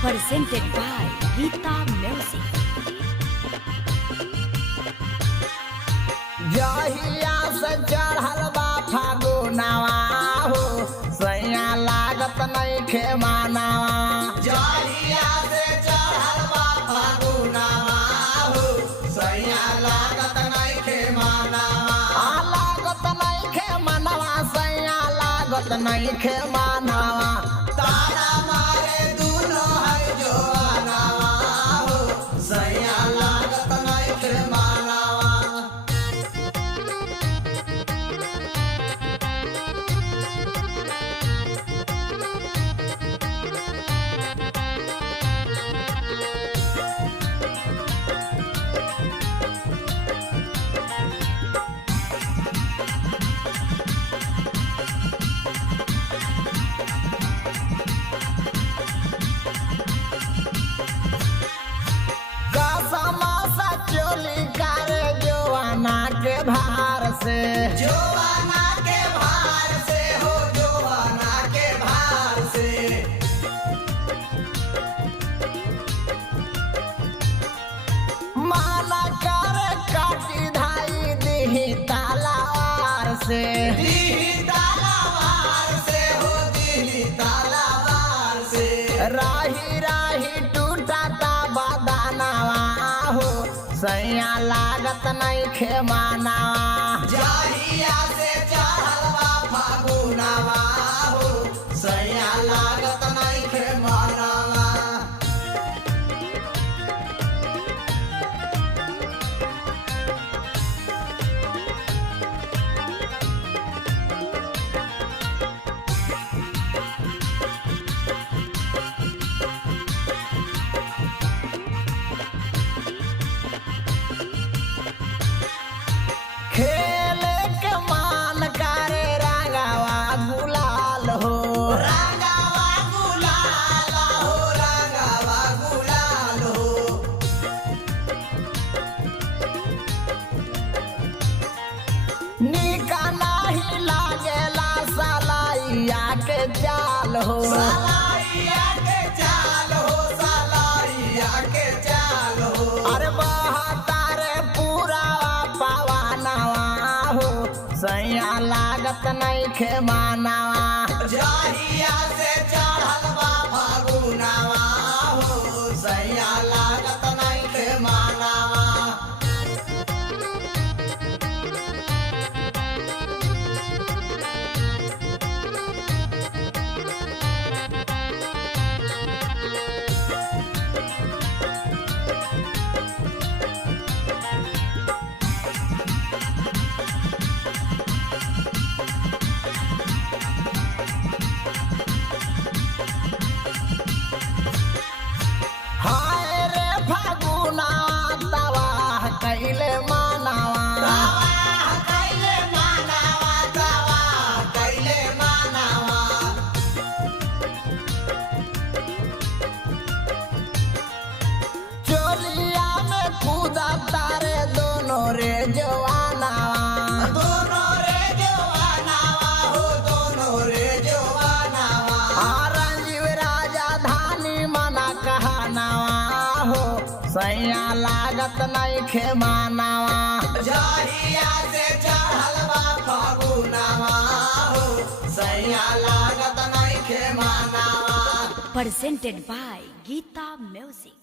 Presented by Geeta Music. जहिया से चढ़ल बा फागुनवा हो सैया लागत नइखे मानवा। जहिया से चढ़ल बा फागुनवा हो सैया लागत नइखे मानवा। लागत नइखे मानवा सैया लागत नइखे मानवा। ताना मारे दुनो है जवानवा हो सैया लागत नइखे मानवा। भार से जवाना के भार से हो जवाना के भार से माला कर काटी धाई दिही तलवार से। दिही तलवार से हो दिही तलवार से। राही राही टूटा ता बदनवा हो सैया लागत नइखे मानवा। जहिया से चढ़ल बा फागुनवा हो सैया लागत नइखे मानवा। खेले के मान करे रंगवा गुलाल हो। रंगवा गुलाल हो रंगवा गुलाल हो। निका नाही लागेला सलाइया के जाल हो। सलाइया के जाल हो सलाइया के जाल हो। अरे बहतारे पूरा पवनवा हो सैया लागत नइखे मानवा। जहिया से चढ़ल बा फागुनवा हो सैया लागत नइखे मानवा। हाय रे फागुना तबाह कैले मानवा। तबाह कैले मानवा तबाह कैले मानवा। चोलिया में कूदा तारे दोनों रे जवानवा। दोनों रे जवानवा हो दोनों रे जवानवा। राजीव राजा धानी मना कहनावा हो सैया लागत नइखे मानवा। जहिया से चढ़ल बा फागुनवा हो सैया लागत नइखे मानवा। Presented by Geeta Music.